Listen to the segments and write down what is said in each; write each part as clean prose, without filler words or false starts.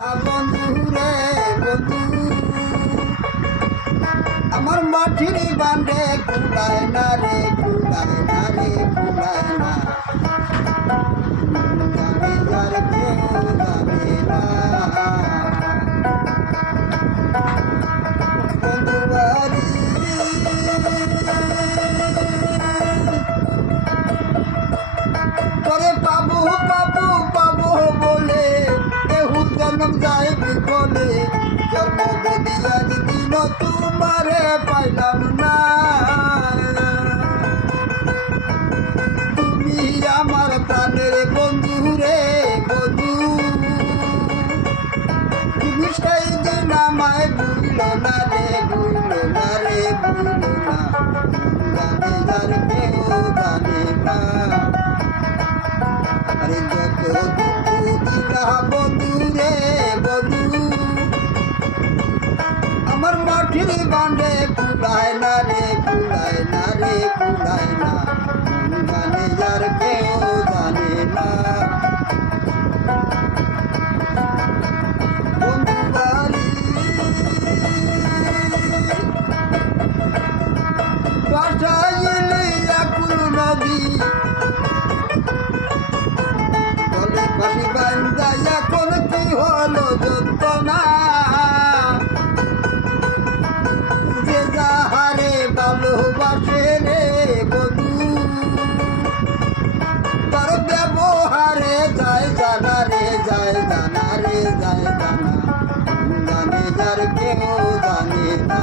বন্ধু রে বন্ধু, আমার মাটির বান্ধে কুলায় না রে, কুলায় না রে, কুলায় না। জানে যার কেউ জানে না বন্ধু বাড়ি। পরে পাবো পাবো পাবো বলে কেহু জন্ম যায় বিফলে। জন্ম দিয়ার দিন তোমারে পাইলাম না, তুমি আমার প্রাণের বন্ধু রে বন্ধু। তুমি সেই দিন আমায় ভুলো না রে, ভুলো না রে, ভুলো না। জানে যার কেউ জানে না। আরে যত দুঃখ দিলা বন্ধু রে বন্ধু, আমার মাটির বান্ধে কুলায় না রে, কুলায় না রে, কুলায় না। জানে যার কেউ জানে না বন্ধু বাড়ি। বাসাইলে আকুল নদী জলে পাশি বান্ধা, এখন কি হলো যন্ত্রণা। যে যাহারে ভালোবাসে রে বন্ধু, তার ব্যবহারে যায় জানা রে, যায় জানা রে, যায় জানা। জানে যার কেউ জানে না।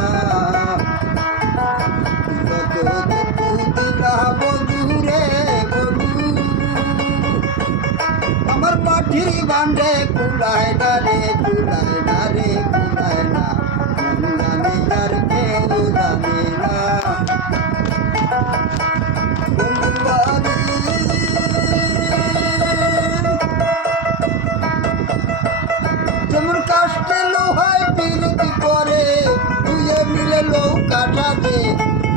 যত দুঃখ দিলা বন্ধু রে বন্ধু, আমার মাটির বান্ধে কুলায় না রে, কুলায় না রে, কুলায় না। জানে যার কেউ জানে না বন্ধু বাড়ি। যেমন কাষ্টে লোহায় বিরতি করে দুয়ে মিলে লৌকাঠা দে,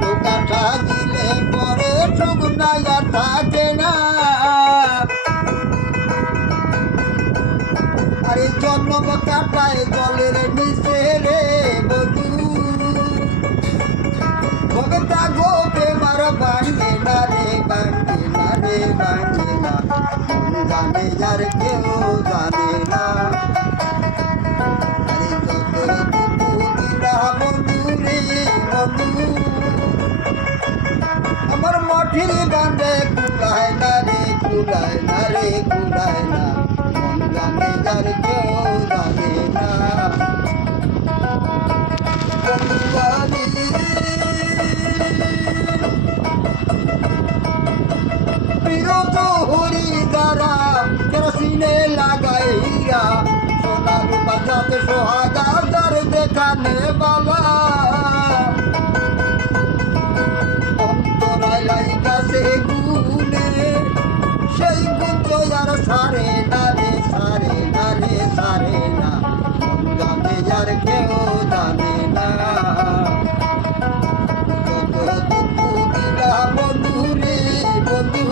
লৌকাঠা দিলে পরে সুখ নাই আর থাকে না। আরে জন্ম কাটায় জলের নিচে রে বধু, ভগতা গো বেমার বাঁধে না রে, বাঁধে না রে, বাঁধে না। জানে যার কেউ জানে না। আরে যত দুঃখ দিলা বন্ধু রে বন্ধু, আমার মাটির বান্ধে কুলায় না রে, কুলায় না রে, কুলায় না। জানে যার কেউ জানে না বন্ধু বাড়ি। বিরত হরি দ্বারা কেরোসিনে লাগাইয়া, সোনার বাজাতে সোহাগা যার দেখানে বালা। অন্তরায় লাইগাছে গুনে, সেই গুণ তো আর সারে না রে, সারে না রে, সারে না। জানে যার কেউ জানে না। যত দুঃখ দিলা বন্ধু রে বন্ধু,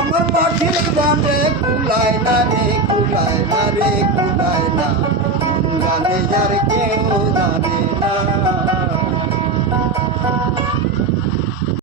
আমার মাটির বান্ধে কুলায় না রে, কুলায় না রে, কুলায় না। জানে যার কেউ জানে না।